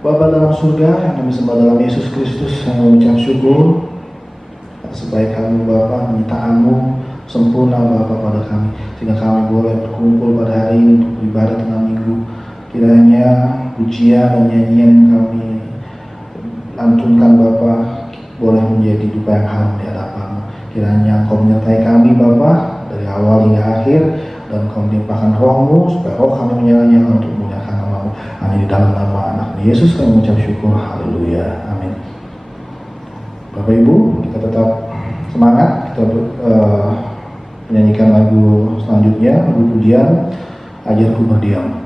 Bapa dalam surga yang kami sembah dalam Yesus Kristus, yang mengucap syukur sebaik kami Bapa, permintaan-Mu sempurna Bapa pada kami, sehingga kami boleh berkumpul pada hari ini untuk beribadah tengah minggu. Kiranya pujian dan nyanyian yang kami lantunkan Bapa boleh menjadi duka yang harum di hadapan-Mu. Kiranya Engkau menyertai kami Bapa dari awal hingga akhir, dan Engkau melimpahkan Roh-Mu supaya roh kami menyala-nyala untuk memuliakan nama-Mu. Hanya di dalam nama anak Yesus kami mengucap syukur. Haleluya. Amin. Bapak Ibu, kita tetap semangat. Kita menyanyikan lagu selanjutnya, lagu pujian Ajarku Berdiam.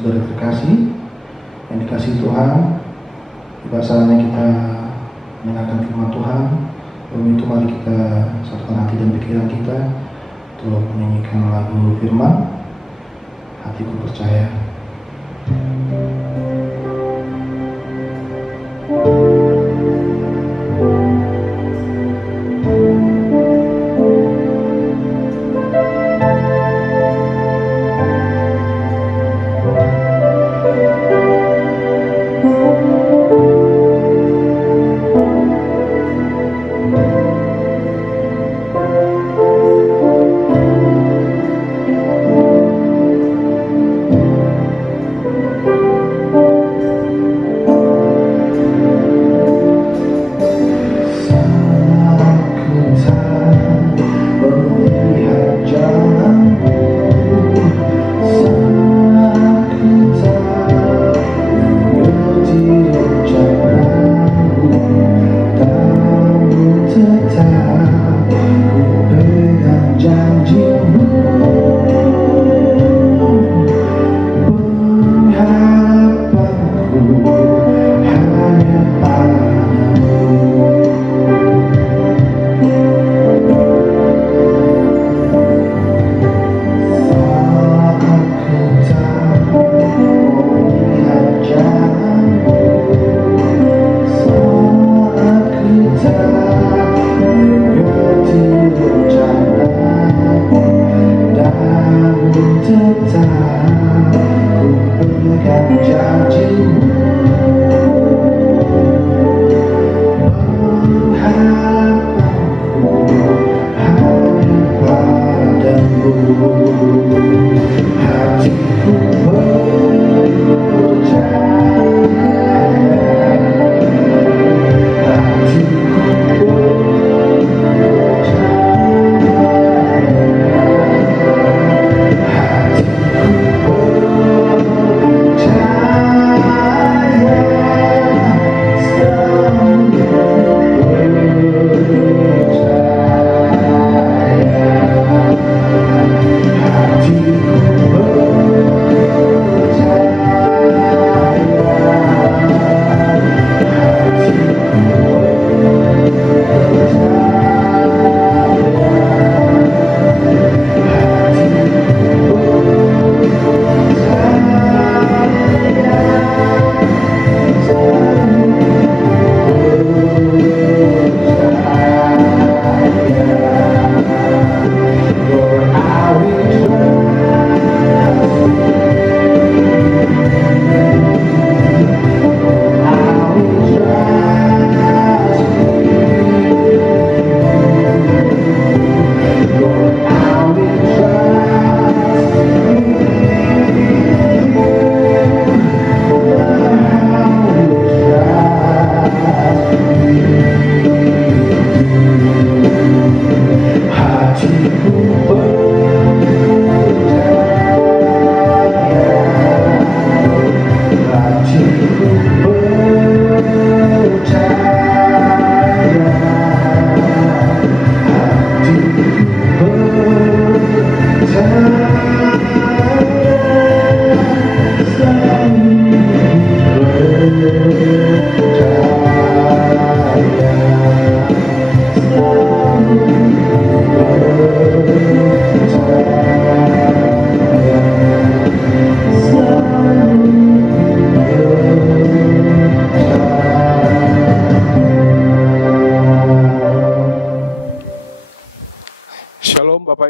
saudara terkasih yang dikasihi Tuhan, tiba saatnya kita mendengarkan firman Tuhan. Sebelum itu mari kita satukan hati dan pikiran kita untuk menyanyikan lagu firman Hatiku Percaya.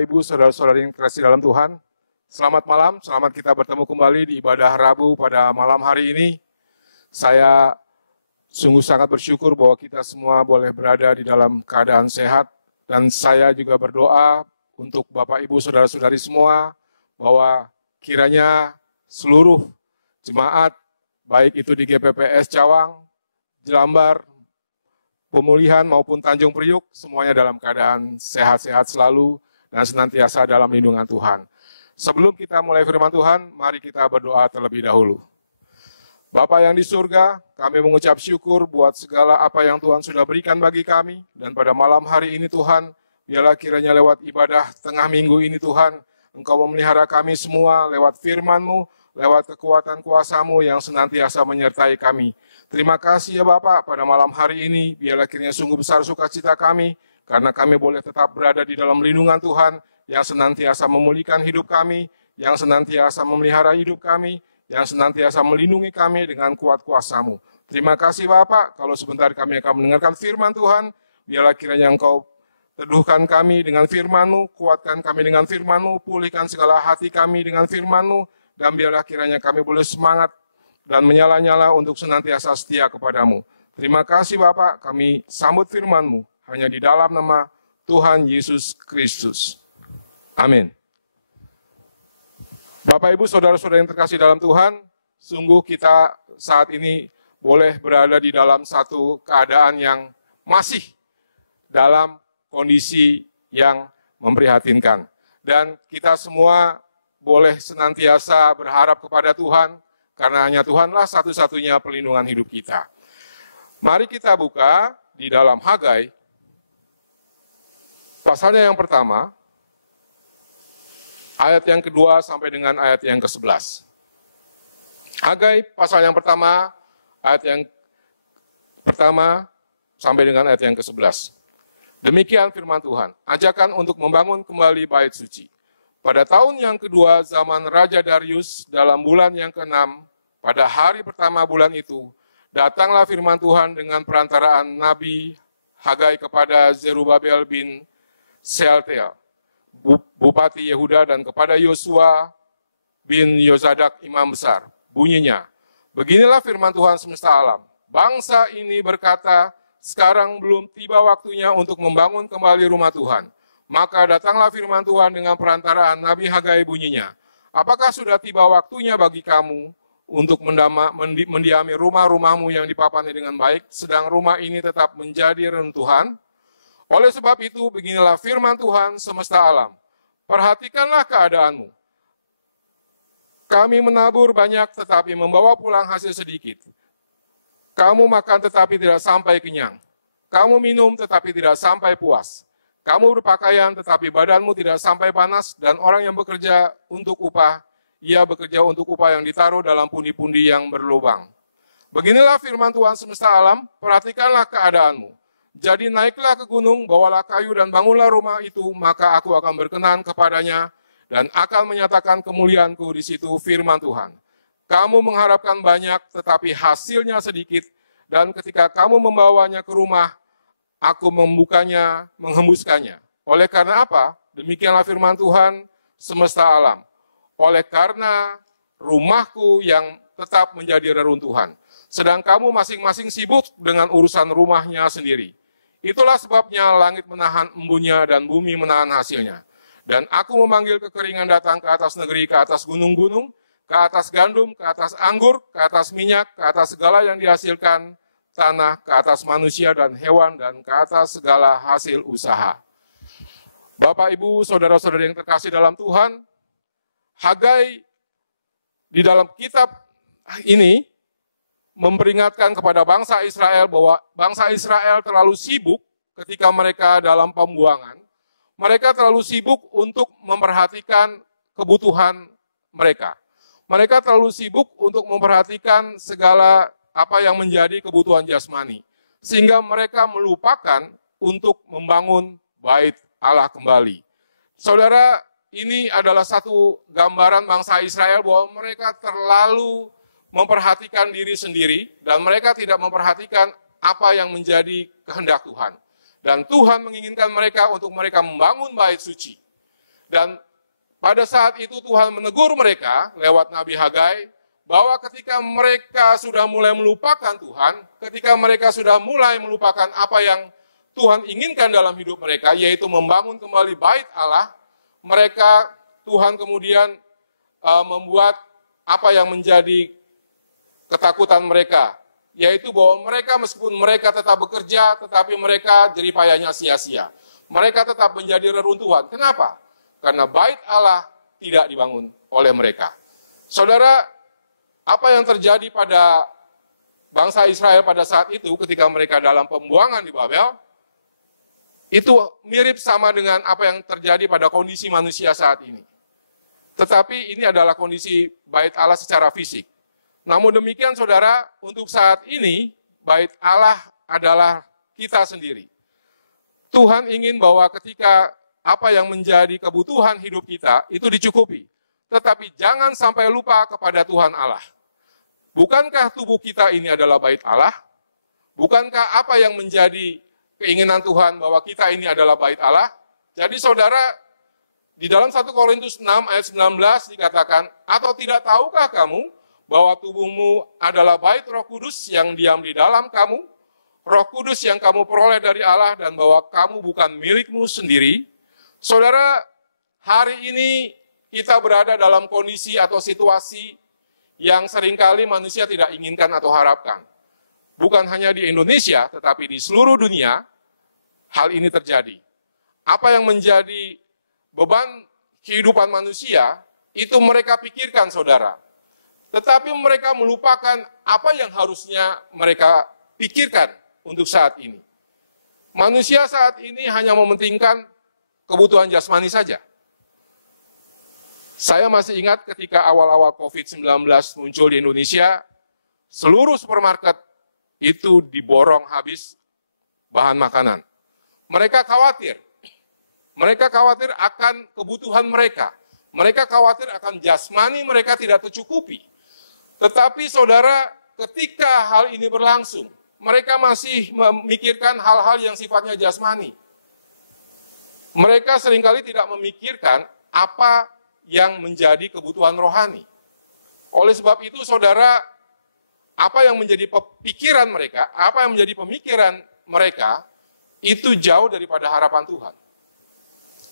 Bapak, Ibu, Saudara-saudari yang terkasih dalam Tuhan, selamat malam, selamat kita bertemu kembali di ibadah Rabu pada malam hari ini. Saya sungguh sangat bersyukur bahwa kita semua boleh berada di dalam keadaan sehat, dan saya juga berdoa untuk Bapak, Ibu, Saudara-saudari semua, bahwa kiranya seluruh jemaat, baik itu di GPPS Cawang, Jelambar, Pemulihan maupun Tanjung Priuk, semuanya dalam keadaan sehat-sehat selalu dan senantiasa dalam lindungan Tuhan. Sebelum kita mulai firman Tuhan, mari kita berdoa terlebih dahulu. Bapa yang di surga, kami mengucap syukur buat segala apa yang Tuhan sudah berikan bagi kami, dan pada malam hari ini Tuhan, biarlah kiranya lewat ibadah tengah minggu ini Tuhan, Engkau memelihara kami semua lewat firman-Mu, lewat kekuatan kuasa-Mu yang senantiasa menyertai kami. Terima kasih ya Bapak, pada malam hari ini, biarlah kiranya sungguh besar sukacita kami, karena kami boleh tetap berada di dalam lindungan Tuhan, yang senantiasa memulihkan hidup kami, yang senantiasa memelihara hidup kami, yang senantiasa melindungi kami dengan kuat kuasa-Mu. Terima kasih Bapak, kalau sebentar kami akan mendengarkan firman Tuhan, biarlah kiranya Engkau teduhkan kami dengan firman-Mu, kuatkan kami dengan firman-Mu, pulihkan segala hati kami dengan firman-Mu, dan biarlah kiranya kami boleh semangat dan menyala-nyala untuk senantiasa setia kepadamu. Terima kasih Bapak, kami sambut firman-Mu hanya di dalam nama Tuhan Yesus Kristus. Amin. Bapak, Ibu, Saudara-saudara yang terkasih dalam Tuhan, sungguh kita saat ini boleh berada di dalam satu keadaan yang masih dalam kondisi yang memprihatinkan. Dan kita semua boleh senantiasa berharap kepada Tuhan, karena hanya Tuhanlah satu-satunya perlindungan hidup kita. Mari kita buka di dalam Hagai, pasalnya yang pertama, ayat yang kedua sampai dengan ayat yang ke-11. Hagai pasal yang pertama, ayat yang pertama sampai dengan ayat yang ke-11. Demikian firman Tuhan, ajakan untuk membangun kembali bait suci. Pada tahun yang kedua zaman Raja Darius, dalam bulan yang ke-6, pada hari pertama bulan itu, datanglah firman Tuhan dengan perantaraan Nabi Hagai kepada Zerubabel bin Shealtiel, Bupati Yehuda, dan kepada Yosua bin Yozadak, Imam Besar. Bunyinya, beginilah firman Tuhan semesta alam. Bangsa ini berkata, sekarang belum tiba waktunya untuk membangun kembali rumah Tuhan. Maka datanglah firman Tuhan dengan perantaraan Nabi Hagai, bunyinya, apakah sudah tiba waktunya bagi kamu untuk mendiami rumah-rumahmu yang dipapani dengan baik, sedang rumah ini tetap menjadi reruntuhan? Oleh sebab itu, beginilah firman Tuhan semesta alam. Perhatikanlah keadaanmu. Kami menabur banyak tetapi membawa pulang hasil sedikit. Kamu makan tetapi tidak sampai kenyang. Kamu minum tetapi tidak sampai puas. Kamu berpakaian tetapi badanmu tidak sampai panas, dan orang yang bekerja untuk upah, ia bekerja untuk upah yang ditaruh dalam pundi-pundi yang berlubang. Beginilah firman Tuhan semesta alam, perhatikanlah keadaanmu. Jadi naiklah ke gunung, bawalah kayu dan bangunlah rumah itu, maka aku akan berkenan kepadanya dan akan menyatakan kemuliaanku di situ, firman Tuhan. Kamu mengharapkan banyak tetapi hasilnya sedikit, dan ketika kamu membawanya ke rumah, aku membukanya, menghembuskannya. Oleh karena apa? Demikianlah firman Tuhan semesta alam. Oleh karena rumahku yang tetap menjadi reruntuhan, sedang kamu masing-masing sibuk dengan urusan rumahnya sendiri. Itulah sebabnya langit menahan embunnya dan bumi menahan hasilnya. Dan aku memanggil kekeringan datang ke atas negeri, ke atas gunung-gunung, ke atas gandum, ke atas anggur, ke atas minyak, ke atas segala yang dihasilkan tanah, ke atas manusia dan hewan, dan ke atas segala hasil usaha. Bapak, Ibu, Saudara-saudari yang terkasih dalam Tuhan, Hagai di dalam kitab ini memperingatkan kepada bangsa Israel bahwa bangsa Israel terlalu sibuk ketika mereka dalam pembuangan. Mereka terlalu sibuk untuk memperhatikan kebutuhan mereka. Mereka terlalu sibuk untuk memperhatikan segala apa yang menjadi kebutuhan jasmani. Sehingga mereka melupakan untuk membangun bait Allah kembali. Saudara, ini adalah satu gambaran bangsa Israel bahwa mereka terlalu memperhatikan diri sendiri dan mereka tidak memperhatikan apa yang menjadi kehendak Tuhan. Dan Tuhan menginginkan mereka untuk mereka membangun bait suci. Dan pada saat itu Tuhan menegur mereka lewat Nabi Hagai, bahwa ketika mereka sudah mulai melupakan Tuhan, ketika mereka sudah mulai melupakan apa yang Tuhan inginkan dalam hidup mereka, yaitu membangun kembali bait Allah, Tuhan kemudian membuat apa yang menjadi ketakutan mereka, yaitu bahwa mereka meskipun mereka tetap bekerja, tetapi mereka jeripayanya sia-sia. Mereka tetap menjadi reruntuhan. Kenapa? Karena bait Allah tidak dibangun oleh mereka. Saudara, apa yang terjadi pada bangsa Israel pada saat itu ketika mereka dalam pembuangan di Babel, itu mirip sama dengan apa yang terjadi pada kondisi manusia saat ini. Tetapi ini adalah kondisi bait Allah secara fisik. Namun demikian saudara, untuk saat ini, bait Allah adalah kita sendiri. Tuhan ingin bahwa ketika apa yang menjadi kebutuhan hidup kita, itu dicukupi. Tetapi jangan sampai lupa kepada Tuhan Allah. Bukankah tubuh kita ini adalah bait Allah? Bukankah apa yang menjadi keinginan Tuhan bahwa kita ini adalah bait Allah? Jadi saudara, di dalam 1 Korintus 6 ayat 19 dikatakan, atau tidak tahukah kamu bahwa tubuhmu adalah bait Roh Kudus yang diam di dalam kamu, Roh Kudus yang kamu peroleh dari Allah, dan bahwa kamu bukan milikmu sendiri? Saudara, hari ini kita berada dalam kondisi atau situasi yang seringkali manusia tidak inginkan atau harapkan. Bukan hanya di Indonesia, tetapi di seluruh dunia, hal ini terjadi. Apa yang menjadi beban kehidupan manusia, itu mereka pikirkan, saudara. Tetapi mereka melupakan apa yang harusnya mereka pikirkan untuk saat ini. Manusia saat ini hanya mementingkan kebutuhan jasmani saja. Saya masih ingat ketika awal-awal COVID-19 muncul di Indonesia, seluruh supermarket itu diborong habis bahan makanan. Mereka khawatir. Mereka khawatir akan kebutuhan mereka. Mereka khawatir akan jasmani mereka tidak tercukupi. Tetapi saudara, ketika hal ini berlangsung, mereka masih memikirkan hal-hal yang sifatnya jasmani. Mereka seringkali tidak memikirkan apa yang menjadi kebutuhan rohani. Oleh sebab itu, saudara, apa yang menjadi pikiran mereka, apa yang menjadi pemikiran mereka, itu jauh daripada harapan Tuhan.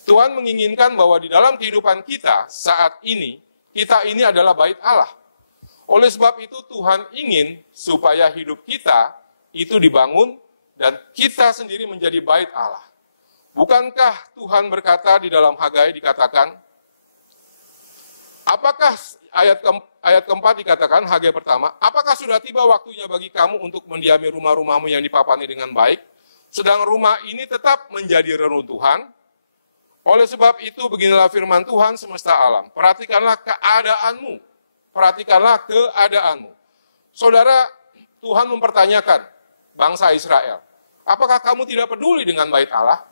Tuhan menginginkan bahwa di dalam kehidupan kita saat ini, kita ini adalah bait Allah. Oleh sebab itu, Tuhan ingin supaya hidup kita itu dibangun dan kita sendiri menjadi bait Allah. Bukankah Tuhan berkata di dalam Hagai dikatakan, apakah ayat keempat dikatakan, Hagai pertama, apakah sudah tiba waktunya bagi kamu untuk mendiami rumah-rumahmu yang dipapani dengan baik, sedang rumah ini tetap menjadi reruntuhan? Oleh sebab itu, beginilah firman Tuhan semesta alam, perhatikanlah keadaanmu, perhatikanlah keadaanmu. Saudara, Tuhan mempertanyakan bangsa Israel, apakah kamu tidak peduli dengan bait Allah?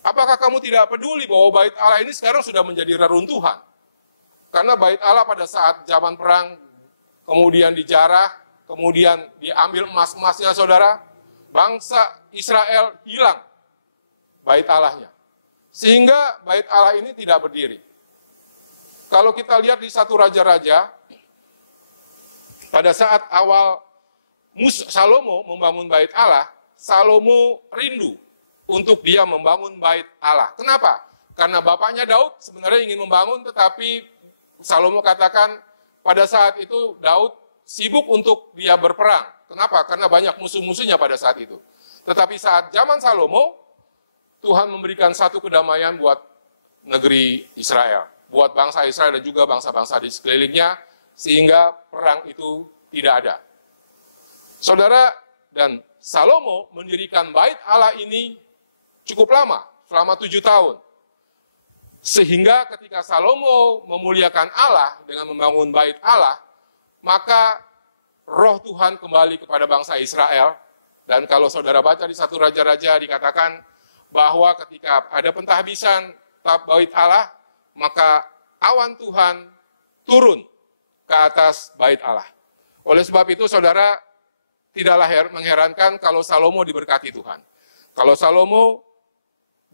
Apakah kamu tidak peduli bahwa bait Allah ini sekarang sudah menjadi reruntuhan? Karena bait Allah pada saat zaman perang, kemudian dijarah, kemudian diambil emas-emasnya, saudara. Bangsa Israel hilang bait Allahnya. Sehingga bait Allah ini tidak berdiri. Kalau kita lihat di 1 Raja-Raja, pada saat awal Salomo membangun bait Allah, Salomo rindu untuk dia membangun bait Allah. Kenapa? Karena bapaknya Daud sebenarnya ingin membangun, tetapi Salomo katakan pada saat itu Daud sibuk untuk dia berperang. Kenapa? Karena banyak musuh-musuhnya pada saat itu. Tetapi saat zaman Salomo, Tuhan memberikan satu kedamaian buat negeri Israel, buat bangsa Israel dan juga bangsa-bangsa di sekelilingnya, sehingga perang itu tidak ada. Saudara, dan Salomo mendirikan bait Allah ini cukup lama, selama 7 tahun. Sehingga ketika Salomo memuliakan Allah dengan membangun bait Allah, maka roh Tuhan kembali kepada bangsa Israel. Dan kalau saudara baca di 1 Raja-Raja dikatakan bahwa ketika ada pentahbisan bait Allah, maka awan Tuhan turun ke atas bait Allah. Oleh sebab itu, saudara, tidaklah mengherankan kalau Salomo diberkati Tuhan. Kalau Salomo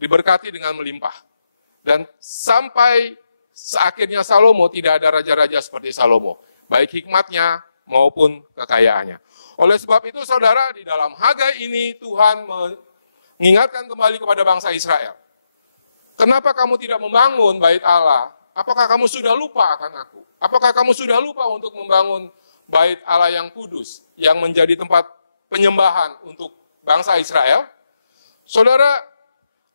diberkati dengan melimpah. Dan sampai akhirnya Salomo tidak ada raja-raja seperti Salomo, baik hikmatnya maupun kekayaannya. Oleh sebab itu saudara, di dalam Hagai ini Tuhan mengingatkan kembali kepada bangsa Israel. Kenapa kamu tidak membangun bait Allah? Apakah kamu sudah lupa akan aku? Apakah kamu sudah lupa untuk membangun bait Allah yang kudus, yang menjadi tempat penyembahan untuk bangsa Israel? Saudara,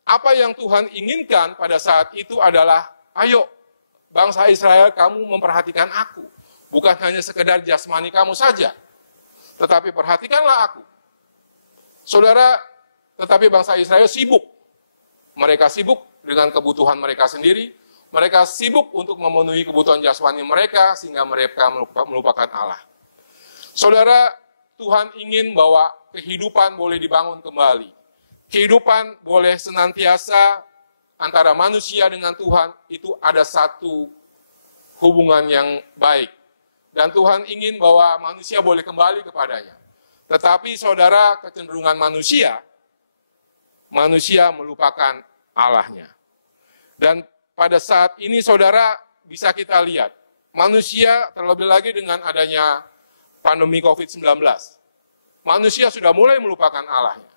apa yang Tuhan inginkan pada saat itu adalah, ayo bangsa Israel, kamu memperhatikan aku. Bukan hanya sekedar jasmani kamu saja, tetapi perhatikanlah aku. Saudara, tetapi bangsa Israel sibuk. Mereka sibuk dengan kebutuhan mereka sendiri. Mereka sibuk untuk memenuhi kebutuhan jasmani mereka, sehingga mereka melupakan Allah. Saudara, Tuhan ingin bahwa kehidupan boleh dibangun kembali. Kehidupan boleh senantiasa antara manusia dengan Tuhan, itu ada satu hubungan yang baik. Dan Tuhan ingin bahwa manusia boleh kembali kepadanya. Tetapi saudara, kecenderungan manusia melupakan Allahnya. Dan pada saat ini saudara bisa kita lihat, manusia terlebih lagi dengan adanya pandemi COVID-19, manusia sudah mulai melupakan Allahnya.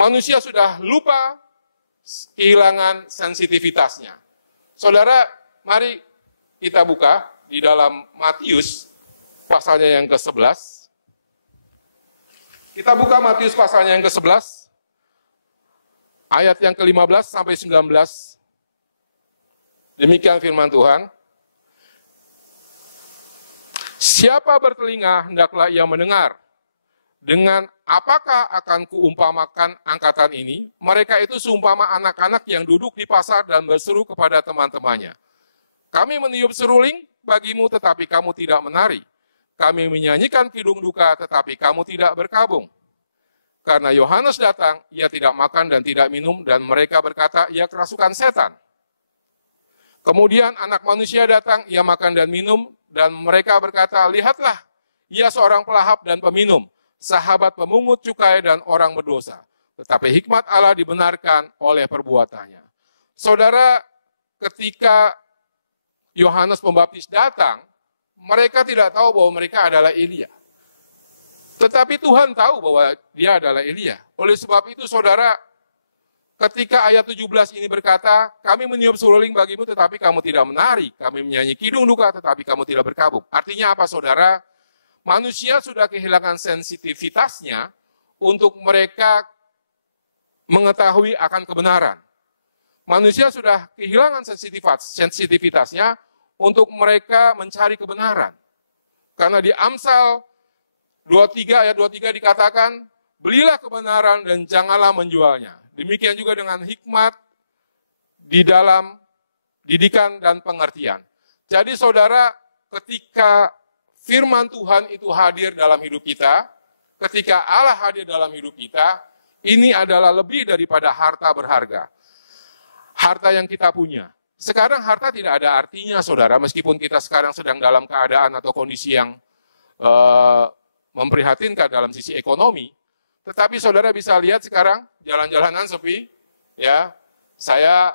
Manusia sudah lupa, kehilangan sensitivitasnya. Saudara, mari kita buka di dalam Matius pasalnya yang ke-11. Kita buka Matius pasalnya yang ke-11, ayat yang ke-15 sampai 19. Demikian firman Tuhan. Siapa bertelinga, hendaklah ia mendengar. Dengan apakah akan kuumpamakan angkatan ini? Mereka itu seumpama anak-anak yang duduk di pasar dan berseru kepada teman-temannya. Kami meniup seruling bagimu, tetapi kamu tidak menari. Kami menyanyikan kidung duka, tetapi kamu tidak berkabung. Karena Yohanes datang, ia tidak makan dan tidak minum, dan mereka berkata, ia kerasukan setan. Kemudian anak manusia datang, ia makan dan minum, dan mereka berkata, lihatlah, ia seorang pelahap dan peminum, sahabat pemungut cukai dan orang berdosa. Tetapi hikmat Allah dibenarkan oleh perbuatannya. Saudara, ketika Yohanes Pembaptis datang, mereka tidak tahu bahwa mereka adalah Elia. Tetapi Tuhan tahu bahwa dia adalah Elia. Oleh sebab itu, saudara, ketika ayat 17 ini berkata, kami meniup seruling bagimu tetapi kamu tidak menari, kami menyanyi kidung duka tetapi kamu tidak berkabung. Artinya apa saudara? Manusia sudah kehilangan sensitivitasnya untuk mereka mengetahui akan kebenaran. Manusia sudah kehilangan sensitivitasnya untuk mereka mencari kebenaran. Karena di Amsal 23 ayat 23 dikatakan, belilah kebenaran dan janganlah menjualnya. Demikian juga dengan hikmat di dalam didikan dan pengertian. Jadi saudara, ketika firman Tuhan itu hadir dalam hidup kita, ketika Allah hadir dalam hidup kita, ini adalah lebih daripada harta berharga. Harta yang kita punya. Sekarang harta tidak ada artinya saudara, meskipun kita sekarang sedang dalam keadaan atau kondisi yang memprihatinkan dalam sisi ekonomi. Tetapi saudara bisa lihat sekarang jalan-jalanan sepi, ya. Saya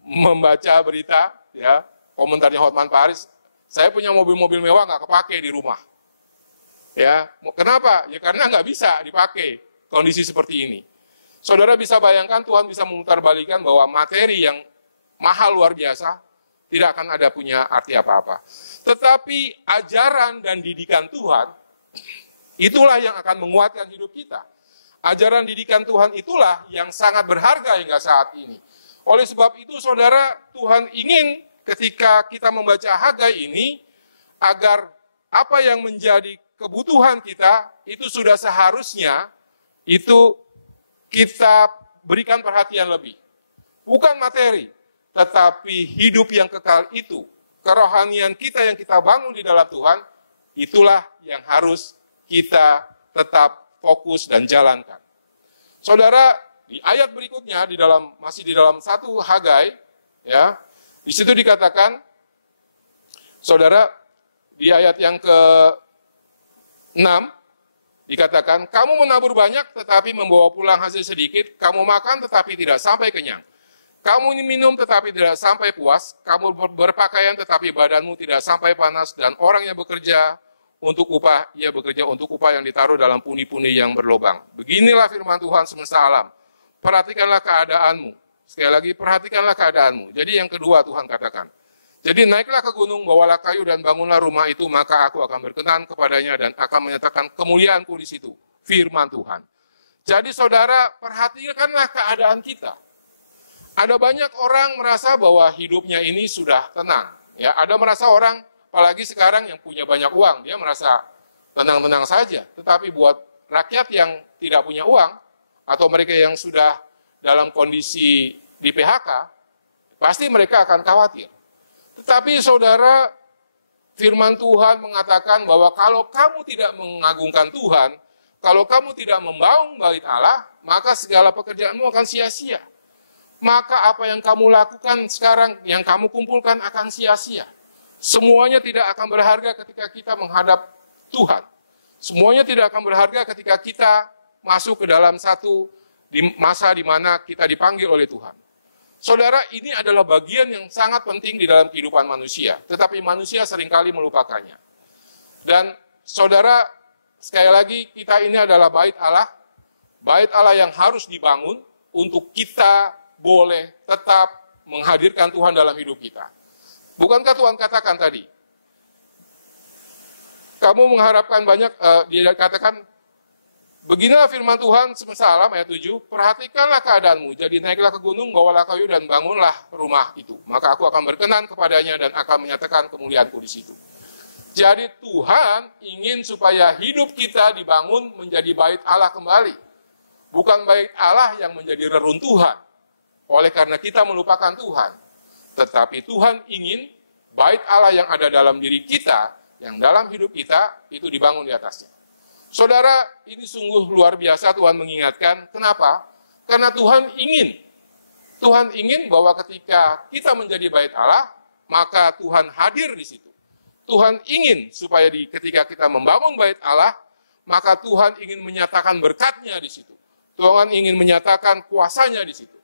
membaca berita, ya, komentarnya Hotman Paris, saya punya mobil-mobil mewah nggak kepake di rumah. Ya, kenapa? Ya karena nggak bisa dipakai kondisi seperti ini. Saudara bisa bayangkan Tuhan bisa memutarbalikkan bahwa materi yang mahal luar biasa tidak akan ada punya arti apa-apa. Tetapi ajaran dan didikan Tuhan, itulah yang akan menguatkan hidup kita. Ajaran didikan Tuhan itulah yang sangat berharga hingga saat ini. Oleh sebab itu, saudara, Tuhan ingin ketika kita membaca Hagai ini, agar apa yang menjadi kebutuhan kita, itu sudah seharusnya, itu kita berikan perhatian lebih. Bukan materi, tetapi hidup yang kekal itu, kerohanian kita yang kita bangun di dalam Tuhan, itulah yang harus kita tetap fokus dan jalankan. Saudara, di ayat berikutnya masih di dalam 1 Hagai, ya, di situ dikatakan, saudara, di ayat yang ke-6 dikatakan, kamu menabur banyak tetapi membawa pulang hasil sedikit, kamu makan tetapi tidak sampai kenyang. Kamu minum tetapi tidak sampai puas, kamu berpakaian tetapi badanmu tidak sampai panas, dan orang yang bekerja untuk upah, ia bekerja untuk upah yang ditaruh dalam pundi-pundi yang berlobang. Beginilah firman Tuhan semesta alam. Perhatikanlah keadaanmu. Sekali lagi, perhatikanlah keadaanmu. Jadi yang kedua Tuhan katakan. Jadi naiklah ke gunung, bawalah kayu dan bangunlah rumah itu, maka aku akan berkenan kepadanya dan akan menyatakan kemuliaanku di situ. Firman Tuhan. Jadi saudara, perhatikanlah keadaan kita. Ada banyak orang merasa bahwa hidupnya ini sudah tenang. Ya, ada merasa orang, apalagi sekarang yang punya banyak uang, dia merasa tenang-tenang saja. Tetapi buat rakyat yang tidak punya uang, atau mereka yang sudah dalam kondisi di PHK, pasti mereka akan khawatir. Tetapi saudara, firman Tuhan mengatakan bahwa kalau kamu tidak mengagungkan Tuhan, kalau kamu tidak membangun bait Allah, maka segala pekerjaanmu akan sia-sia. Maka apa yang kamu lakukan sekarang, yang kamu kumpulkan akan sia-sia. Semuanya tidak akan berharga ketika kita menghadap Tuhan. Semuanya tidak akan berharga ketika kita masuk ke dalam satu masa di mana kita dipanggil oleh Tuhan. Saudara, ini adalah bagian yang sangat penting di dalam kehidupan manusia. Tetapi manusia seringkali melupakannya. Dan saudara, sekali lagi, kita ini adalah bait Allah. Bait Allah yang harus dibangun untuk kita boleh tetap menghadirkan Tuhan dalam hidup kita. Bukankah Tuhan katakan tadi? Kamu mengharapkan banyak, dia katakan, beginilah firman Tuhan semesta alam, ayat 7, perhatikanlah keadaanmu, jadi naiklah ke gunung, bawalah kayu dan bangunlah rumah itu. Maka aku akan berkenan kepadanya dan akan menyatakan kemuliaanku di situ. Jadi Tuhan ingin supaya hidup kita dibangun menjadi bait Allah kembali. Bukan bait Allah yang menjadi reruntuhan. Oleh karena kita melupakan Tuhan. Tetapi Tuhan ingin bait Allah yang ada dalam diri kita, yang dalam hidup kita, itu dibangun di atasnya. Saudara, ini sungguh luar biasa Tuhan mengingatkan. Kenapa? Karena Tuhan ingin bahwa ketika kita menjadi bait Allah, maka Tuhan hadir di situ. Tuhan ingin supaya ketika kita membangun bait Allah, maka Tuhan ingin menyatakan berkat-Nya di situ. Tuhan ingin menyatakan kuasa-Nya di situ.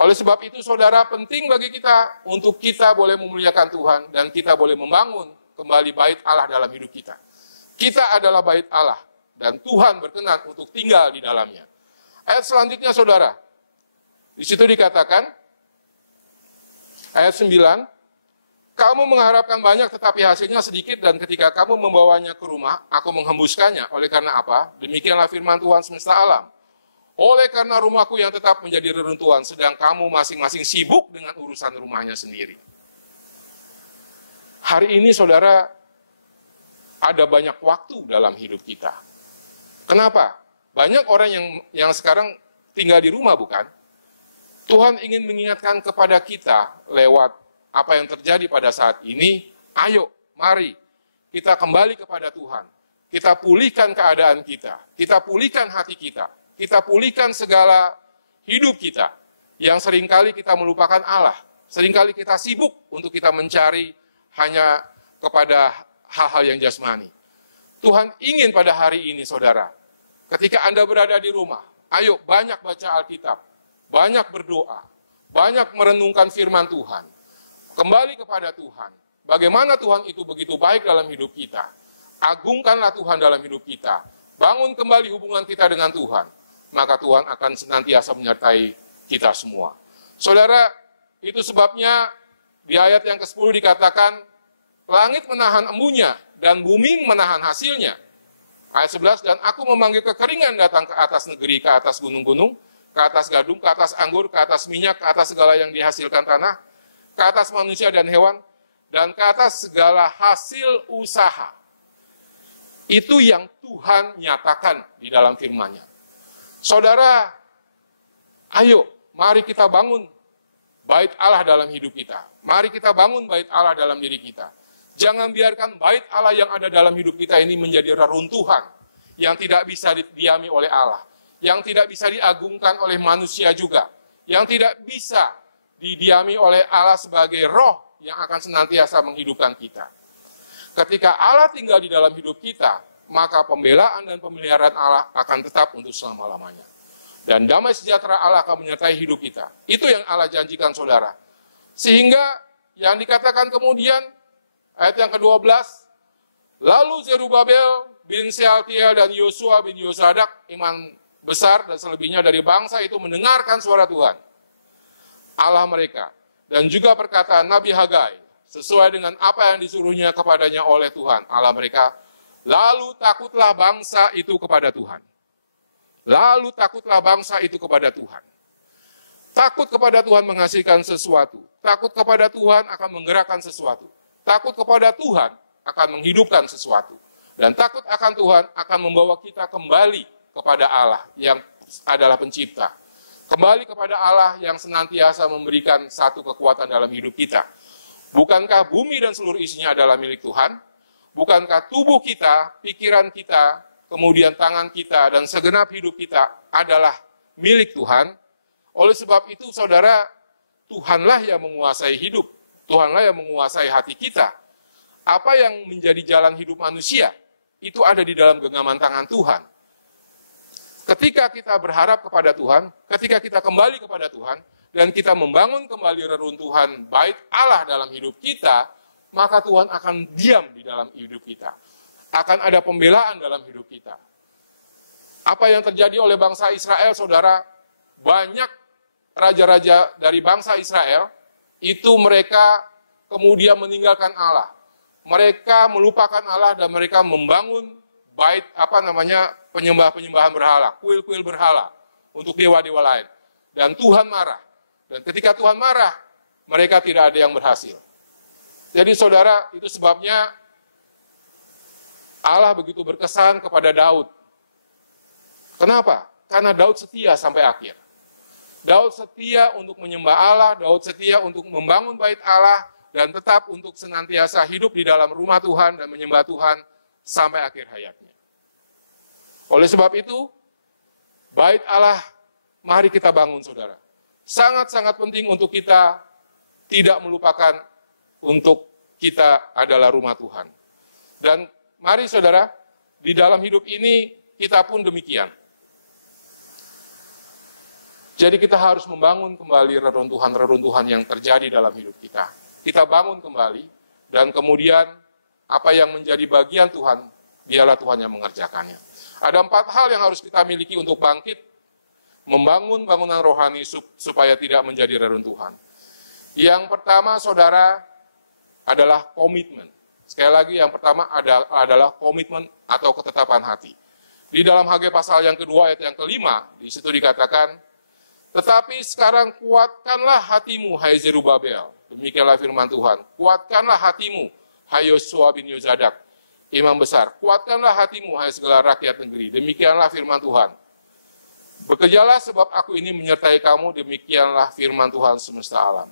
Oleh sebab itu, saudara, penting bagi kita untuk kita boleh memuliakan Tuhan dan kita boleh membangun kembali bait Allah dalam hidup kita. Kita adalah bait Allah dan Tuhan berkenan untuk tinggal di dalamnya. Ayat selanjutnya, saudara, di situ dikatakan, ayat 9, kamu mengharapkan banyak tetapi hasilnya sedikit, dan ketika kamu membawanya ke rumah, aku menghembuskannya. Oleh karena apa? Demikianlah firman Tuhan semesta alam. Oleh karena rumahku yang tetap menjadi reruntuhan, sedang kamu masing-masing sibuk dengan urusan rumahnya sendiri. Hari ini, saudara, ada banyak waktu dalam hidup kita. Kenapa? Banyak orang yang sekarang tinggal di rumah, bukan? Tuhan ingin mengingatkan kepada kita lewat apa yang terjadi pada saat ini. Ayo, mari kita kembali kepada Tuhan. Kita pulihkan keadaan kita. Kita pulihkan hati kita. Kita pulihkan segala hidup kita, yang seringkali kita melupakan Allah. Seringkali kita sibuk untuk kita mencari hanya kepada hal-hal yang jasmani. Tuhan ingin pada hari ini, saudara, ketika Anda berada di rumah, ayo banyak baca Alkitab, banyak berdoa, banyak merenungkan firman Tuhan. Kembali kepada Tuhan. Bagaimana Tuhan itu begitu baik dalam hidup kita. Agungkanlah Tuhan dalam hidup kita. Bangun kembali hubungan kita dengan Tuhan. Maka Tuhan akan senantiasa menyertai kita semua. Saudara, itu sebabnya di ayat yang ke-10 dikatakan, langit menahan embunya dan bumi menahan hasilnya. Ayat 11, dan aku memanggil kekeringan datang ke atas negeri, ke atas gunung-gunung, ke atas gadung, ke atas anggur, ke atas minyak, ke atas segala yang dihasilkan tanah, ke atas manusia dan hewan, dan ke atas segala hasil usaha. Itu yang Tuhan nyatakan di dalam firman-Nya. Saudara, ayo, mari kita bangun bait Allah dalam hidup kita. Mari kita bangun bait Allah dalam diri kita. Jangan biarkan bait Allah yang ada dalam hidup kita ini menjadi reruntuhan yang tidak bisa didiami oleh Allah, yang tidak bisa diagungkan oleh manusia juga, yang tidak bisa didiami oleh Allah sebagai roh yang akan senantiasa menghidupkan kita. Ketika Allah tinggal di dalam hidup kita, maka pembelaan dan pemeliharaan Allah akan tetap untuk selama-lamanya. Dan damai sejahtera Allah akan menyertai hidup kita. Itu yang Allah janjikan, saudara. Sehingga yang dikatakan kemudian, ayat yang ke-12, lalu Zerubabel bin Sealtiel dan Yosua bin Yosadak, iman besar dan selebihnya dari bangsa itu mendengarkan suara Tuhan, Allah mereka, dan juga perkataan Nabi Hagai, sesuai dengan apa yang disuruhnya kepadanya oleh Tuhan, Allah mereka. Lalu takutlah bangsa itu kepada Tuhan. Lalu takutlah bangsa itu kepada Tuhan. Takut kepada Tuhan menghasilkan sesuatu. Takut kepada Tuhan akan menggerakkan sesuatu. Takut kepada Tuhan akan menghidupkan sesuatu. Dan takut akan Tuhan akan membawa kita kembali kepada Allah yang adalah pencipta. Kembali kepada Allah yang senantiasa memberikan satu kekuatan dalam hidup kita. Bukankah bumi dan seluruh isinya adalah milik Tuhan? Bukankah tubuh kita, pikiran kita, kemudian tangan kita, dan segenap hidup kita adalah milik Tuhan? Oleh sebab itu, saudara, Tuhanlah yang menguasai hidup. Tuhanlah yang menguasai hati kita. Apa yang menjadi jalan hidup manusia, itu ada di dalam genggaman tangan Tuhan. Ketika kita berharap kepada Tuhan, ketika kita kembali kepada Tuhan, dan kita membangun kembali reruntuhan bait Allah dalam hidup kita, maka Tuhan akan diam di dalam hidup kita. Akan ada pembelaan dalam hidup kita. Apa yang terjadi oleh bangsa Israel, saudara, banyak raja-raja dari bangsa Israel, itu mereka kemudian meninggalkan Allah. Mereka melupakan Allah dan mereka membangun bait, penyembah-penyembahan berhala, kuil-kuil berhala untuk dewa-dewa lain. Dan Tuhan marah. Dan ketika Tuhan marah, mereka tidak ada yang berhasil. Jadi saudara, itu sebabnya Allah begitu berkesan kepada Daud. Kenapa? Karena Daud setia sampai akhir. Daud setia untuk menyembah Allah, Daud setia untuk membangun bait Allah, dan tetap untuk senantiasa hidup di dalam rumah Tuhan dan menyembah Tuhan sampai akhir hayatnya. Oleh sebab itu, bait Allah, mari kita bangun, saudara. Sangat-sangat penting untuk kita tidak melupakan untuk kita adalah rumah Tuhan. Dan mari saudara, di dalam hidup ini kita pun demikian. Jadi kita harus membangun kembali reruntuhan-reruntuhan yang terjadi dalam hidup kita. Kita bangun kembali, dan kemudian apa yang menjadi bagian Tuhan, biarlah Tuhan yang mengerjakannya. Ada 4 hal yang harus kita miliki untuk bangkit, membangun bangunan rohani supaya tidak menjadi reruntuhan. Yang pertama, saudara, adalah komitmen. Sekali lagi, yang pertama adalah komitmen atau ketetapan hati. Di dalam Hagai pasal yang kedua ayat yang kelima, di situ dikatakan, tetapi sekarang kuatkanlah hatimu, hai Zerubabel. Demikianlah firman Tuhan. Kuatkanlah hatimu, hai Yosua bin Yosadak, imam besar. Kuatkanlah hatimu, hai segala rakyat negeri. Demikianlah firman Tuhan. Bekerjalah sebab aku ini menyertai kamu, demikianlah firman Tuhan semesta alam.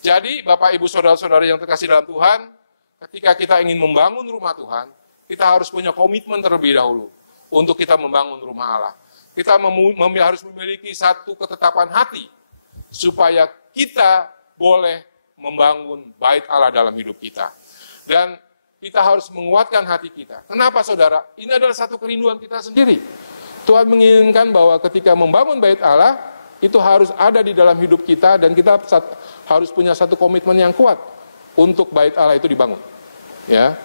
Jadi, Bapak, Ibu, Saudara-saudara yang terkasih dalam Tuhan, ketika kita ingin membangun rumah Tuhan, kita harus punya komitmen terlebih dahulu untuk kita membangun rumah Allah. Kita harus memiliki satu ketetapan hati, supaya kita boleh membangun bait Allah dalam hidup kita. Dan kita harus menguatkan hati kita. Kenapa, saudara? Ini adalah satu kerinduan kita sendiri. Tuhan menginginkan bahwa ketika membangun bait Allah, itu harus ada di dalam hidup kita, dan kita harus punya satu komitmen yang kuat untuk bait Allah itu dibangun. Ya.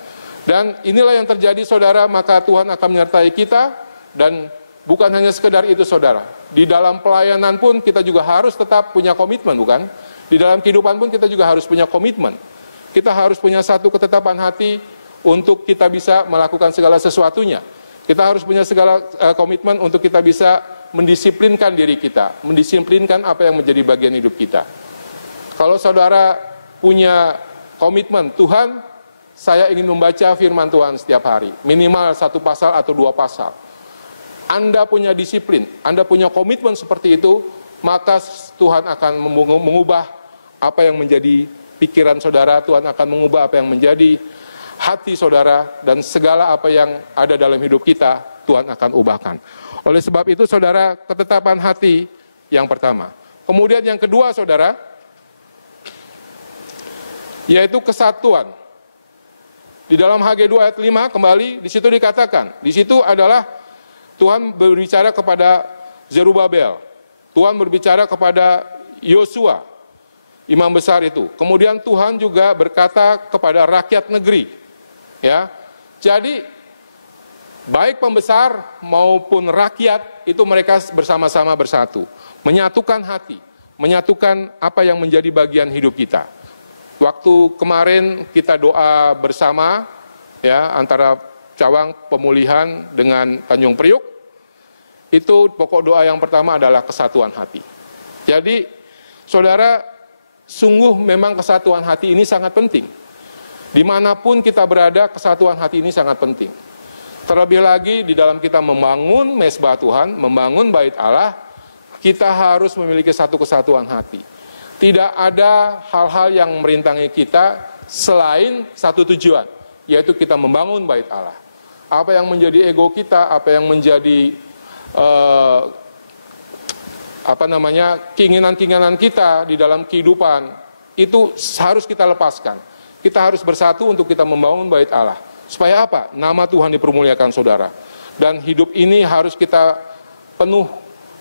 Dan inilah yang terjadi, saudara, maka Tuhan akan menyertai kita, dan bukan hanya sekedar itu, saudara. Di dalam pelayanan pun kita juga harus tetap punya komitmen, bukan? Di dalam kehidupan pun kita juga harus punya komitmen. Kita harus punya satu ketetapan hati untuk kita bisa melakukan segala sesuatunya. Kita harus punya segala komitmen untuk kita bisa mendisiplinkan diri kita, mendisiplinkan apa yang menjadi bagian hidup kita. Kalau saudara punya komitmen, Tuhan, saya ingin membaca firman Tuhan setiap hari, minimal 1 pasal atau 2 pasal. Anda punya disiplin, Anda punya komitmen seperti itu, maka Tuhan akan mengubah apa yang menjadi pikiran saudara, Tuhan akan mengubah apa yang menjadi hati saudara, dan segala apa yang ada dalam hidup kita, Tuhan akan ubahkan. Oleh sebab itu, saudara, ketetapan hati yang pertama. Kemudian yang kedua, saudara, yaitu kesatuan. Di dalam Hagai 2 ayat 5, kembali, di situ dikatakan, di situ adalah Tuhan berbicara kepada Zerubabel. Tuhan berbicara kepada Yosua, imam besar itu. Kemudian Tuhan juga berkata kepada rakyat negeri. Ya. Jadi baik pembesar maupun rakyat itu mereka bersama-sama bersatu, menyatukan hati, menyatukan apa yang menjadi bagian hidup kita. Waktu kemarin kita doa bersama ya antara Cawang Pemulihan dengan Tanjung Priuk, itu pokok doa yang pertama adalah kesatuan hati. Jadi saudara, sungguh memang kesatuan hati ini sangat penting. Dimanapun kita berada, kesatuan hati ini sangat penting. Terlebih lagi di dalam kita membangun mezbah Tuhan, membangun bait Allah, kita harus memiliki satu kesatuan hati. Tidak ada hal-hal yang merintangi kita selain satu tujuan, yaitu kita membangun bait Allah. Apa yang menjadi ego kita, apa yang menjadi keinginan-keinginan kita di dalam kehidupan, itu harus kita lepaskan. Kita harus bersatu untuk kita membangun bait Allah. Supaya apa? Nama Tuhan dipermuliakan saudara. Dan hidup ini harus kita penuh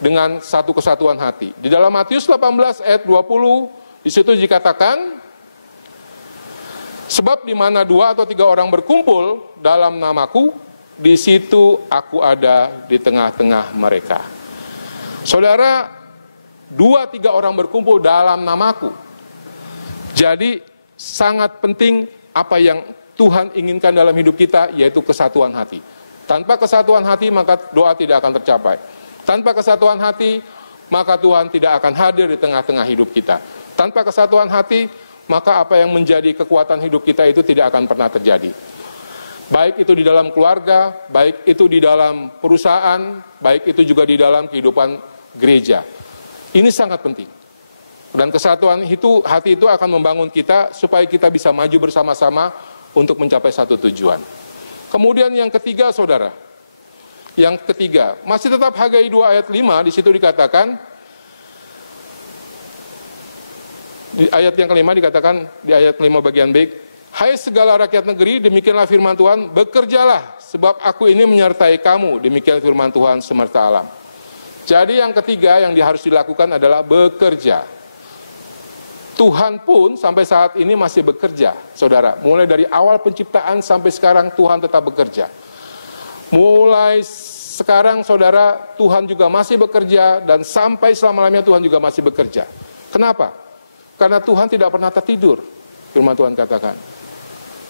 dengan satu kesatuan hati. Di dalam Matius 18 ayat 20, di situ dikatakan, sebab di mana 2 atau 3 orang berkumpul dalam namaku, di situ aku ada di tengah-tengah mereka. Saudara, 2-3 orang berkumpul dalam namaku. Jadi sangat penting apa yang Tuhan inginkan dalam hidup kita, yaitu kesatuan hati. Tanpa kesatuan hati maka doa tidak akan tercapai. Tanpa kesatuan hati maka Tuhan tidak akan hadir di tengah-tengah hidup kita. Tanpa kesatuan hati maka apa yang menjadi kekuatan hidup kita itu tidak akan pernah terjadi. Baik itu di dalam keluarga, baik itu di dalam perusahaan, baik itu juga di dalam kehidupan gereja. Ini sangat penting. Dan kesatuan itu, hati itu akan membangun kita supaya kita bisa maju bersama-sama untuk mencapai satu tujuan. Kemudian yang ketiga saudara, yang ketiga, masih tetap Hagai 2 ayat 5, di situ dikatakan, di ayat yang kelima dikatakan, di ayat kelima bagian B, hai segala rakyat negeri, demikianlah firman Tuhan, bekerjalah, sebab aku ini menyertai kamu, demikian firman Tuhan semesta alam. Jadi yang ketiga yang harus dilakukan adalah bekerja. Tuhan pun sampai saat ini masih bekerja, saudara. Mulai dari awal penciptaan sampai sekarang Tuhan tetap bekerja. Mulai sekarang saudara, Tuhan juga masih bekerja dan sampai selama-lamanya Tuhan juga masih bekerja. Kenapa? Karena Tuhan tidak pernah tertidur, firman Tuhan katakan.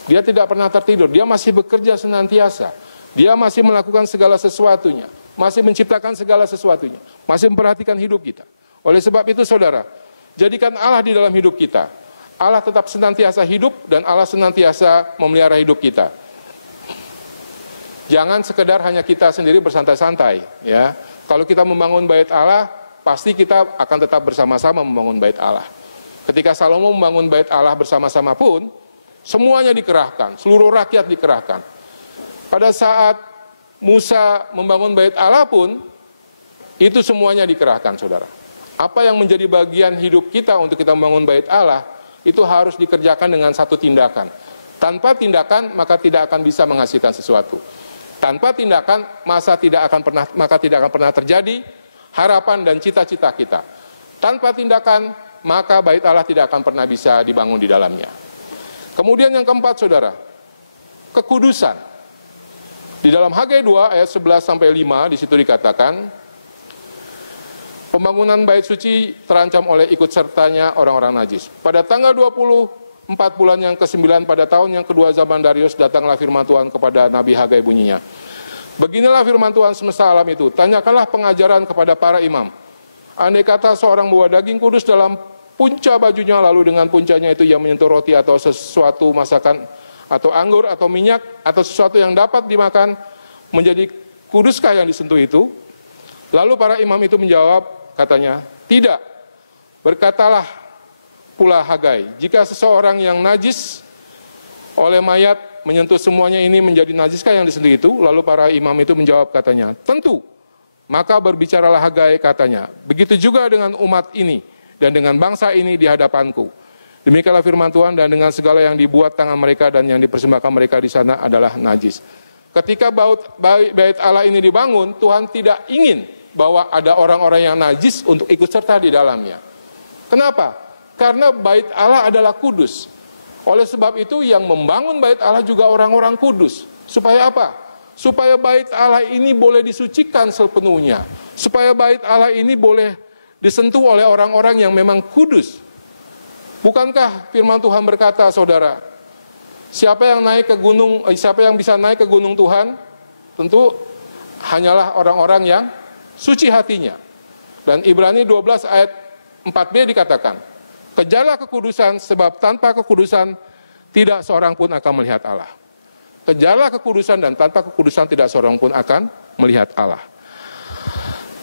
Dia tidak pernah tertidur, dia masih bekerja senantiasa. Dia masih melakukan segala sesuatunya, masih menciptakan segala sesuatunya, masih memperhatikan hidup kita. Oleh sebab itu saudara, jadikan Allah di dalam hidup kita. Allah tetap senantiasa hidup dan Allah senantiasa memelihara hidup kita. Jangan sekedar hanya kita sendiri bersantai-santai, ya. Kalau kita membangun bait Allah, pasti kita akan tetap bersama-sama membangun bait Allah. Ketika Salomo membangun bait Allah bersama-sama pun, semuanya dikerahkan, seluruh rakyat dikerahkan. Pada saat Musa membangun bait Allah pun, itu semuanya dikerahkan, saudara. Apa yang menjadi bagian hidup kita untuk kita membangun bait Allah, itu harus dikerjakan dengan satu tindakan. Tanpa tindakan, maka tidak akan bisa menghasilkan sesuatu. Tanpa tindakan, maka tidak akan pernah terjadi harapan dan cita-cita kita. Tanpa tindakan, maka bait Allah tidak akan pernah bisa dibangun di dalamnya. Kemudian yang keempat, saudara, kekudusan. Di dalam Hagai 2 ayat 11-5 di situ dikatakan, pembangunan bait suci terancam oleh ikut sertanya orang-orang najis. Pada tanggal 24 bulan yang ke-9 pada tahun yang kedua zaman Darius, datanglah firman Tuhan kepada Nabi Hagai bunyinya. Beginilah firman Tuhan semesta alam itu, tanyakanlah pengajaran kepada para imam. Andai kata seorang bawa daging kudus dalam punca bajunya, lalu dengan puncanya itu ia menyentuh roti atau sesuatu masakan, atau anggur atau minyak, atau sesuatu yang dapat dimakan, menjadi kuduskah yang disentuh itu? Lalu para imam itu menjawab, katanya, tidak. Berkatalah pula Hagai, jika seseorang yang najis oleh mayat menyentuh semuanya ini menjadi najiskah yang disentuh itu? Lalu para imam itu menjawab, katanya, tentu. Maka berbicaralah Hagai, katanya, begitu juga dengan umat ini dan dengan bangsa ini di hadapanku. Demikianlah firman Tuhan, dan dengan segala yang dibuat tangan mereka dan yang dipersembahkan mereka di sana adalah najis. Ketika bait Allah ini dibangun, Tuhan tidak ingin bahwa ada orang-orang yang najis untuk ikut serta di dalamnya. Kenapa? Karena bait Allah adalah kudus. Oleh sebab itu yang membangun bait Allah juga orang-orang kudus. Supaya apa? Supaya bait Allah ini boleh disucikan sepenuhnya. Supaya bait Allah ini boleh disentuh oleh orang-orang yang memang kudus. Bukankah firman Tuhan berkata, saudara, siapa yang bisa naik ke gunung Tuhan? Tentu hanyalah orang-orang yang suci hatinya. Dan Ibrani 12 ayat 4b dikatakan, kejarlah kekudusan sebab tanpa kekudusan tidak seorang pun akan melihat Allah. Kejarlah kekudusan dan tanpa kekudusan tidak seorang pun akan melihat Allah.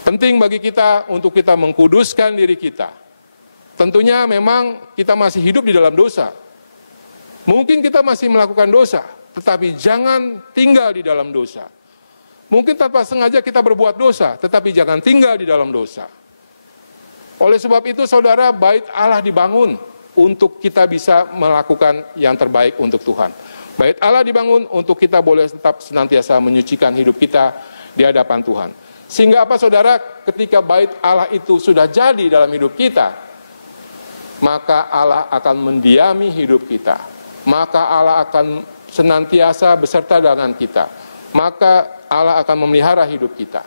Penting bagi kita untuk kita mengkuduskan diri kita. Tentunya memang kita masih hidup di dalam dosa. Mungkin kita masih melakukan dosa, tetapi jangan tinggal di dalam dosa. Mungkin tanpa sengaja kita berbuat dosa, tetapi jangan tinggal di dalam dosa. Oleh sebab itu saudara, bait Allah dibangun untuk kita bisa melakukan yang terbaik untuk Tuhan. Bait Allah dibangun untuk kita boleh tetap senantiasa menyucikan hidup kita di hadapan Tuhan. Sehingga apa saudara, ketika bait Allah itu sudah jadi dalam hidup kita, maka Allah akan mendiami hidup kita. Maka Allah akan senantiasa beserta dengan kita. Maka Allah akan memelihara hidup kita.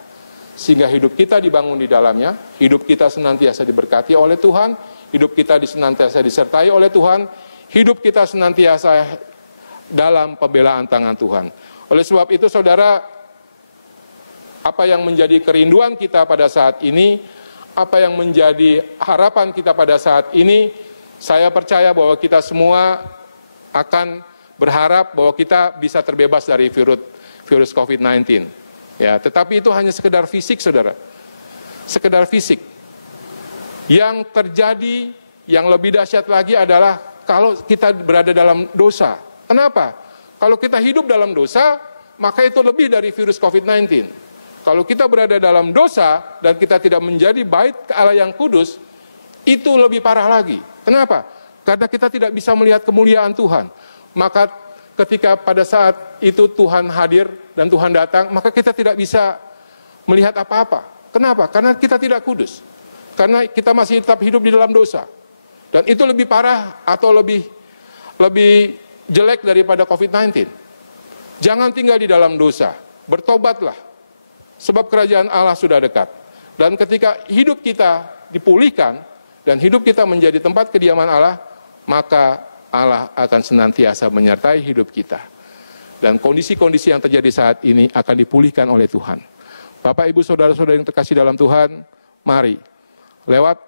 Sehingga hidup kita dibangun di dalamnya, hidup kita senantiasa diberkati oleh Tuhan, hidup kita senantiasa disertai oleh Tuhan, hidup kita senantiasa dalam pembelaan tangan Tuhan. Oleh sebab itu saudara, apa yang menjadi kerinduan kita pada saat ini, apa yang menjadi harapan kita pada saat ini, saya percaya bahwa kita semua akan berharap bahwa kita bisa terbebas dari virus COVID-19. Ya, tetapi itu hanya sekedar fisik, saudara. Sekedar fisik. Yang terjadi, yang lebih dahsyat lagi adalah kalau kita berada dalam dosa. Kenapa? Kalau kita hidup dalam dosa, maka itu lebih dari virus COVID-19. Kalau kita berada dalam dosa dan kita tidak menjadi bait Allah yang kudus, itu lebih parah lagi. Kenapa? Karena kita tidak bisa melihat kemuliaan Tuhan. Maka ketika pada saat itu Tuhan hadir dan Tuhan datang, maka kita tidak bisa melihat apa-apa. Kenapa? Karena kita tidak kudus. Karena kita masih tetap hidup di dalam dosa. Dan itu lebih parah atau lebih jelek daripada COVID-19. Jangan tinggal di dalam dosa. Bertobatlah. Sebab kerajaan Allah sudah dekat. Dan ketika hidup kita dipulihkan dan hidup kita menjadi tempat kediaman Allah, maka Allah akan senantiasa menyertai hidup kita. Dan kondisi-kondisi yang terjadi saat ini akan dipulihkan oleh Tuhan. Bapak, Ibu, Saudara-saudara yang terkasih dalam Tuhan, mari lewat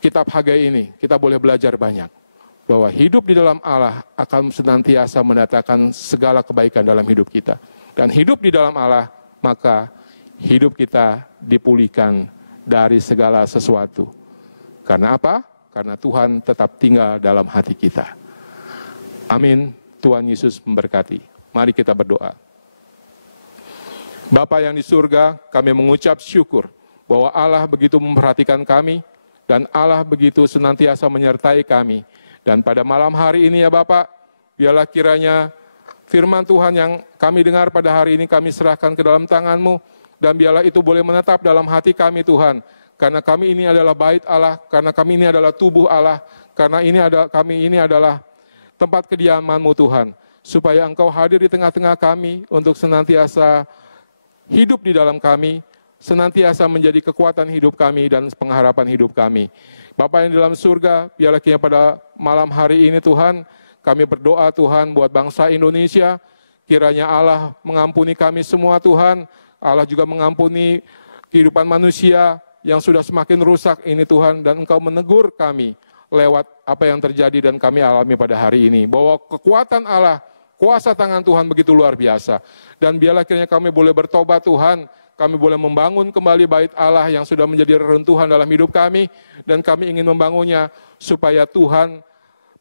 kitab Hagai ini kita boleh belajar banyak. Bahwa hidup di dalam Allah akan senantiasa mendatangkan segala kebaikan dalam hidup kita. Dan hidup di dalam Allah, maka hidup kita dipulihkan dari segala sesuatu. Karena apa? Karena Tuhan tetap tinggal dalam hati kita. Amin. Tuhan Yesus memberkati. Mari kita berdoa. Bapa yang di surga, kami mengucap syukur bahwa Allah begitu memperhatikan kami dan Allah begitu senantiasa menyertai kami. Dan pada malam hari ini ya Bapak, biarlah kiranya firman Tuhan yang kami dengar pada hari ini kami serahkan ke dalam tangan-Mu, dan biarlah itu boleh menetap dalam hati kami Tuhan, karena kami ini adalah bait Allah, karena kami ini adalah tubuh Allah, karena kami ini adalah tempat kediaman-Mu Tuhan, supaya Engkau hadir di tengah-tengah kami untuk senantiasa hidup di dalam kami, senantiasa menjadi kekuatan hidup kami dan pengharapan hidup kami. Bapa yang di dalam surga, biarlah kiranya pada malam hari ini Tuhan, kami berdoa Tuhan buat bangsa Indonesia, kiranya Allah mengampuni kami semua Tuhan, Allah juga mengampuni kehidupan manusia yang sudah semakin rusak ini Tuhan, dan Engkau menegur kami lewat apa yang terjadi dan kami alami pada hari ini, bahwa kekuatan Allah, kuasa tangan Tuhan begitu luar biasa, dan biarlah kiranya kami boleh bertobat Tuhan, kami boleh membangun kembali bait Allah yang sudah menjadi reruntuhan dalam hidup kami, dan kami ingin membangunnya supaya Tuhan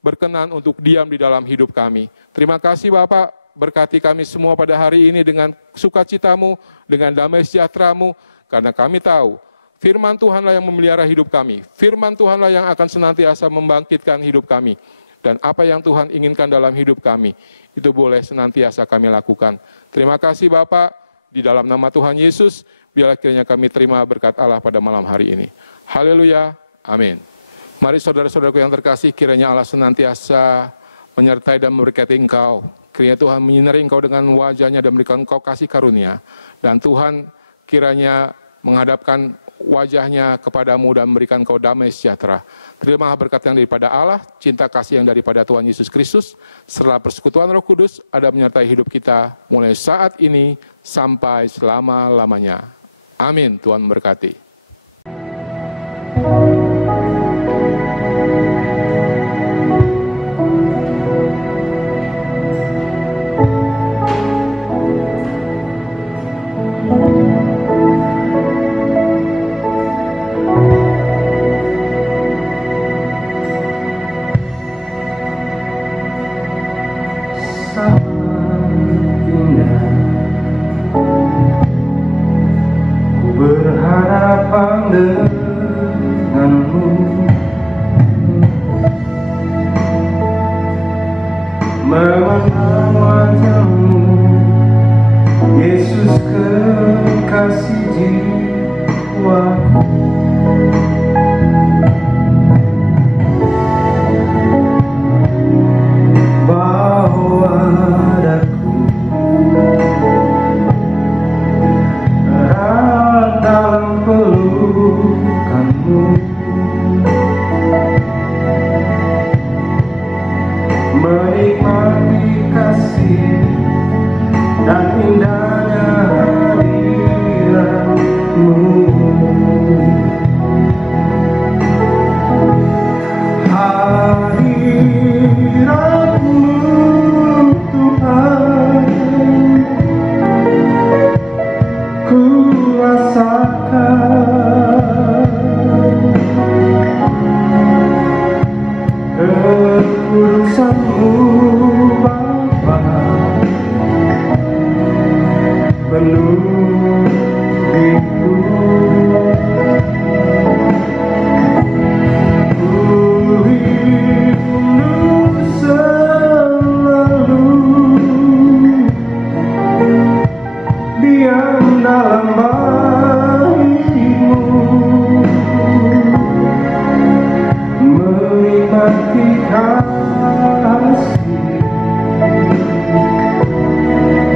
berkenan untuk diam di dalam hidup kami. Terima kasih Bapak, berkati kami semua pada hari ini dengan sukacita-Mu, dengan damai sejahtera-Mu, karena kami tahu firman Tuhanlah yang memelihara hidup kami, firman Tuhanlah yang akan senantiasa membangkitkan hidup kami, dan apa yang Tuhan inginkan dalam hidup kami, itu boleh senantiasa kami lakukan. Terima kasih Bapak, di dalam nama Tuhan Yesus, biarlah kiranya kami terima berkat Allah pada malam hari ini. Haleluya, amin. Mari saudara-saudaraku yang terkasih, kiranya Allah senantiasa menyertai dan memberkati engkau. Kiranya Tuhan menyinari engkau dengan wajahnya dan memberikan engkau kasih karunia. Dan Tuhan kiranya menghadapkan wajahnya kepadamu dan memberikan engkau damai sejahtera. Terima berkat yang daripada Allah, cinta kasih yang daripada Tuhan Yesus Kristus, serta persekutuan Roh Kudus ada menyertai hidup kita mulai saat ini sampai selama-lamanya. Amin. Tuhan memberkati. Berhadapan denganmu, memandang wajahmu, Yesus kekasih jiwaku. Bawa daku dalam pelukanmu, menikmati kasih dan indahnya hadiratmu. Hadiratmu Tuhan, ku rasakan kekudusan-Mu Bapa, penuhiku. Ku rindu selalu diam dalam baitmu, menikmati kasih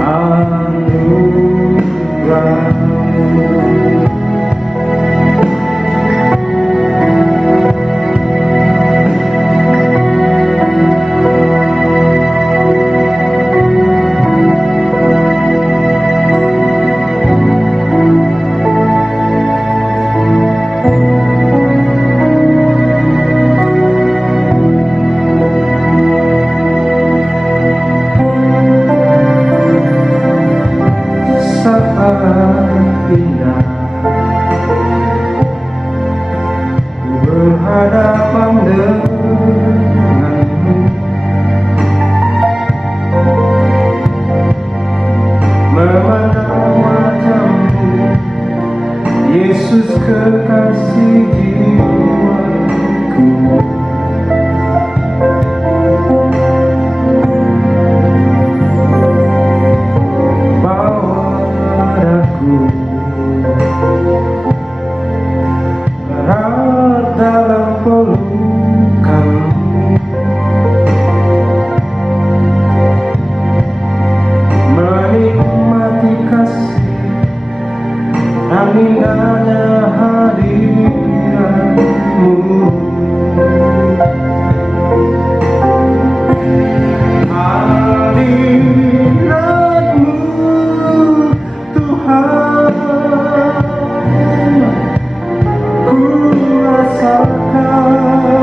anugerah-Mu. Indah ku berhadapan denganmu, memandang wajahmu, Yesus kekasih jiwaku. Dalam pelukanmu, menikmati kasih dan indahnya hadirat-Mu. Hadirat-Mu Tuhan, ku rasakan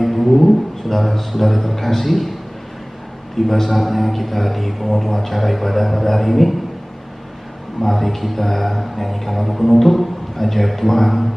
Ibu, saudara-saudari terkasih, tiba saatnya kita di penghujung acara ibadah pada hari ini. Mari kita nyanyikan lagu penutup, Ajaib Tuhan.